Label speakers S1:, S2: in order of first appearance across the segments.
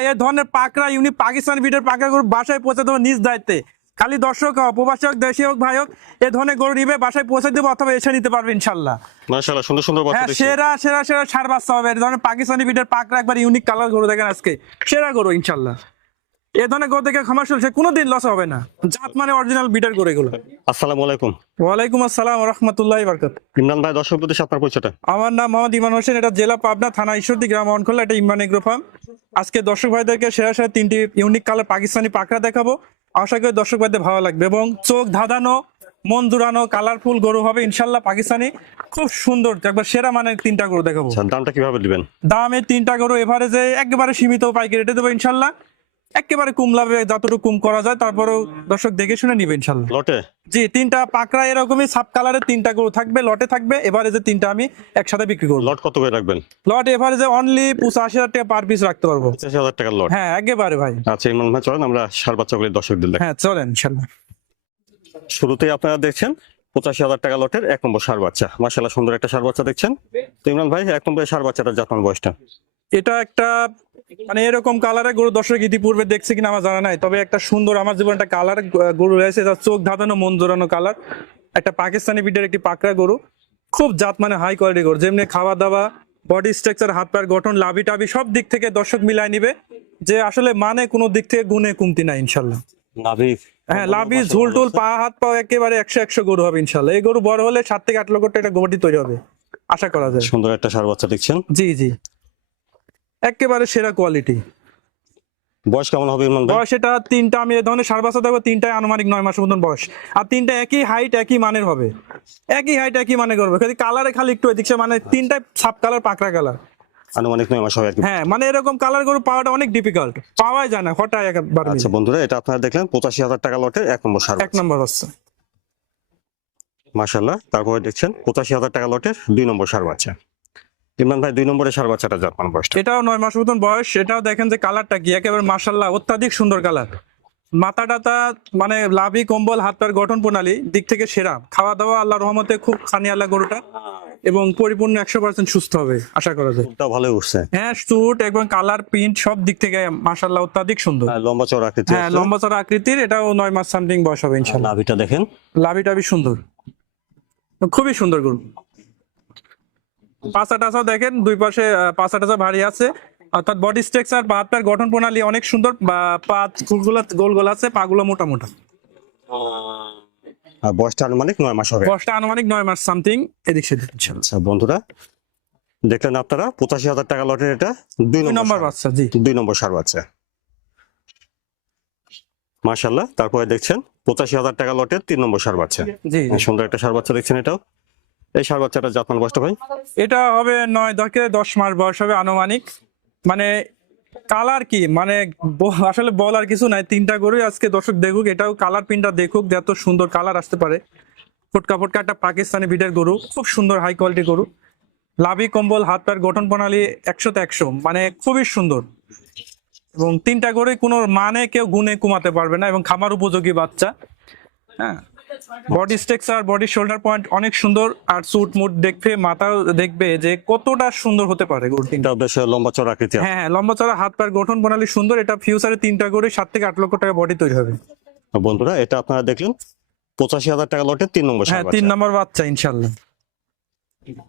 S1: এ ধরনের পাকড়া ইউনি পাকিস্তান ভিডিওর পাকড়া গরু বাসায় পৌঁছে দেবো নিজ দায়িত্বে। খালি দর্শক প্রবাসী হোক দেশে হোক ভাই হোক এ ধরনের গরু নিবে বাসায় পৌঁছে দেবো অথবা এসে নিতে পারবে ইনশাল্লাহ।
S2: মাশাআল্লাহ সুন্দর সুন্দর বাচ্চা
S1: হ্যাঁ সেরা সেরা সেরা সার বাচ্চা হবে। এই ধরনের পাকিস্তানি ভিডিওর পাকড়া একবার ইউনিক কালার গরু দেখেন আজকে। সেরা গরু ইনশাল্লাহ। এ ধরনের গরু দেখে ক্ষমা চলছে কোনোদিন লস হবে না। জাত মানে অরিজিনাল বিটের গরু এগুলো।
S2: আসসালামু আলাইকুম।
S1: ওয়ালাইকুম আসসালাম রহমতুল্লাহ বারকাত
S2: ইমরান ভাই দর্শক প্রতি আপনার পরিচয়টা?
S1: আমার নাম মোহাম্মদ ইমান হোসেন এটা জেলা পাবনা থানা ঈশ্বরদী গ্রাম অনখোলা এটা ইমান এগ্রো ফার্ম। আজকে দর্শক ভাইদেরকে সেরা সেরা তিনটি ইউনিক কালার পাকিস্তানি পাকড়া দেখাবো। আশা করি দর্শক ভাইদের ভালো লাগবে এবং চোখ ধাঁধানো মন দুরানো কালারফুল গরু হবে ইনশাল্লাহ পাকিস্তানি। খুব সুন্দর একবার সেরা মানের তিনটা গরু দেখাবো।
S2: আচ্ছা দামটা কীভাবে দিবেন?
S1: দামে তিনটা গরু এভারেজে একেবারে সীমিত পাইকারি রেটে দেবো ইনশাল্লাহ একেবারে কম লাভে যতটুকু কম করা যায় তারপরেও দর্শক দেখে শুনে নিবে ইনশাল্লাহ।
S2: লটে?
S1: জি তিনটা পাকড়া এরকমই সাব কালারের তিনটা গরু থাকবে লটে থাকবে এবারে যে তিনটা আমি একসাথে বিক্রি করব।
S2: লট কত করে রাখবেন?
S1: লট এবারে যে অনলি পঁচাশি হাজার টাকা পার পিস রাখতে পারব।
S2: পঁচাশি হাজার টাকার লট।
S1: হ্যাঁ একেবারে ভাই।
S2: আচ্ছা ইমরান ভাই চলেন আমরা সার বাচ্চাগুলি দর্শকদের দেখ
S1: হ্যাঁ চলেন ইনশাল্লাহ।
S2: শুরুতেই আপনারা দেখছেন পঁচাশি হাজার টাকা লটের এক নম্বর সার বাচ্চা। মাশাআল্লাহ সুন্দর একটা সার বাচ্চা দেখছেন। তো ইমরান ভাই এক নম্বরের সার বাচ্চাটার জাতমান বয়সটা?
S1: এটা একটা মানে এরকম কালারের গরু দর্শক ইতিপূর্বে দেখছে কিনা আমার জানা নাই। তবে একটা সুন্দর আমার জীবনে একটা কালার গরু রয়েছে তার চোখ ধাঁধানো মন জোরানো কালার একটা পাকিস্তানি বিটের একটি পাকড়া গরু। খুব জাত মানে হাই কোয়ালিটি গরু। যেমনি খাওয়া দাওয়া বডি স্ট্রাকচার হাত পায়ের গঠন লাভি টাবি সব দিক থেকে দর্শক মিলাই নিবে যে আসলে মানে কোনো দিক থেকে গুণে কমতি নাই ইনশাল্লাহ। হ্যাঁ লাভি ঝুল টুল পা হাত পা একেবারে একশো একশো গরু হবে ইনশাল্লাহ। এই গরু বড় হলে সাত থেকে আট লক্ষ টাকা গোবরটি তৈরি হবে। আশা করা যায়।
S2: সুন্দর একটা সার বাচ্চা দেখছেন?
S1: জি জি। একেবারে সেরা কোয়ালিটি
S2: বয়স কেমন হবে ইমরান ভাই?
S1: বয়স এটা তিনটা আমি এই ধরনের সার বাচ্চা দেখব তিনটায় আনুমানিক নয় মাসের মতন বয়স। আর তিনটা একই হাইট একই মানের হবে। একই হাইট একই মানে করবে। খালি কালারে খালি একটু এদিক মানে তিনটায় সাপ কালার পাকড়া কালার
S2: আনুমানিক নয় মাস হবে আর কি।
S1: হ্যাঁ মানে এরকম কালার গরু পাওয়াটা অনেক ডিফিকাল্ট পাওয়াই যায় না হঠাৎ একবার
S2: আচ্ছা বন্ধুরা এটা আপনারা দেখলেন পঁচাশি হাজার টাকা লটের এক নম্বর সার
S1: এক নম্বর হচ্ছে।
S2: মাশাল্লাহ তারপরে দেখছেন পঁচাশি হাজার টাকা লটের দুই নম্বর সার বাচ্চা ইমরান ভাই দুই নম্বরের সার বাচ্চাটা জাতমান বয়সটা।
S1: এটাও নয় মাস মতন বয়স এটাও দেখেন যে কালারটা কি একেবারে মার্শাল্লাহ অত্যাধিক সুন্দর কালার। মাথা টাতা মানে লাভি কম্বল হাত পায়ের গঠন প্রণালী দিক থেকে সেরা। খাওয়া দাওয়া আল্লাহ রহমতে খুব খানি আল্লাহ গরুটা এবং পরিপূর্ণ একশো পার্সেন্ট সুস্থ হবে আশা করা যায়।
S2: ভালো উঠছে।
S1: হ্যাঁ স্যুট এবং কালার প্রিন্ট সব দিক থেকে মার্শাল্লাহ অত্যাধিক সুন্দর।
S2: লম্বা চওড়া আকৃতি
S1: হ্যাঁ লম্বা চড়া আকৃতির এটাও নয় মাস সামথিং বয়স হবে ইনশাল্লাহ
S2: নাভিটা দেখেন।
S1: লাভি টাভি সুন্দর। খুবই সুন্দর গরু। পাঁচা টাচা দেখেন দুই পাশে পাঁচা টাচা ভারী আছে। অর্থাৎ বডি স্ট্রাকচার বা হাত গঠন প্রণালী অনেক সুন্দর পা গুলো গোল গোল আছে পা গুলো মোটা। মোটা
S2: বয়সটা আনুমানিক নয় মাস হবে।
S1: বয়সটা আনুমানিক নয় মাস সামথিং এদিক সেদিক
S2: আচ্ছা বন্ধুরা দেখলেন আপনারা পঁচাশি হাজার টাকা লটের এটা দুই
S1: নম্বর বাচ্চা জি।
S2: দুই নম্বর সার বাচ্চা। মাশাল্লাহ তারপরে দেখছেন পঁচাশি হাজার টাকা লটের তিন নম্বর সার বাচ্চা।
S1: জি জি।
S2: সুন্দর একটা সার বাচ্চা দেখছেন এটাও। এই সার বাচ্চাটা জাতমান বয়সটা ভাই
S1: এটা হবে নয় দশকে দশ মাস বয়স হবে আনুমানিক। মানে কালার কি? মানে আসলে বলার কিছু নাই। তিনটা গরুই আজকে দর্শক দেখুক, এটাও কালার প্রিন্টটা দেখুক যে এত সুন্দর কালার আসতে পারে। ফটকা ফটকা একটা পাকিস্তানি বিটের গরু, খুব সুন্দর হাই কোয়ালিটি গরু। লাভি, কম্বল, হাত পায়ের গঠন প্রণালী একশোতে একশো। মানে খুবই সুন্দর। এবং তিনটা গরুই কোনো মানে কেউ গুণে কমাতে পারবে না এবং খামার উপযোগী বাচ্চা। হ্যাঁ? Body structure body shoulder point অনেক সুন্দর আর সুট মুট দেখবে মাথাও দেখবে যে কতটা সুন্দর হতে পারে তিনটা
S2: বেশ লম্বা চড়া আকৃতি
S1: হ্যাঁ হ্যাঁ লম্বা চড়া হাত পায়ের গঠন প্রণালী সুন্দর এটা ফিউচারে তিনটা করে সাত থেকে আট লক্ষ টাকা বডি তৈরি হবে।
S2: বন্ধুরা এটা আপনারা দেখলেন পঁচাশি হাজার টাকা লটের তিন নম্বর
S1: হ্যাঁ তিন নম্বর বাচ্চা ইনশাল্লাহ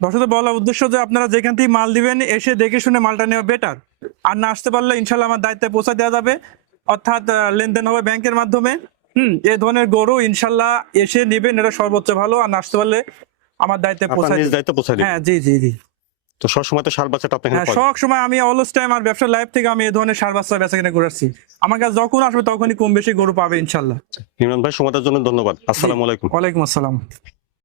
S1: দর্শকদের বলার উদ্দেশ্য যে আপনারা যেখান থেকে মাল দিবেন এসে দেখে শুনে মালটা নেওয়া বেটার আর না আসতে পারলে ইনশাল্লাহ আমার দায়িত্বে পৌঁছে দেওয়া যাবে। অর্থাৎ লেনদেন হবে ব্যাংকের মাধ্যমে। হুম। এ ধরনের গরু ইনশাল্লাহ এসে নেবেন এটা সর্বোচ্চ ভালো। আর আসতে পারলে আমার দায়িত্বে পৌঁছায়।
S2: দায়িত্ব পৌঁছায়
S1: হ্যাঁ জি জি জি।
S2: তো সবসময় তো সার বাচ্চাটা আপনি
S1: হ্যাঁ সব সময় আমি অলস টাইম আর ব্যবসার লাইফ থেকে আমি এই ধরনের সার বাচ্চা বেচা কিনে করে আমার কাছে যখন আসবে তখনই কম বেশি গরু পাবে ইনশাল্লাহ।
S2: ইমরান ভাই সময়টার জন্য ধন্যবাদ। আসসালামু আলাইকুম।
S1: ওয়ালাইকুম আসসালাম।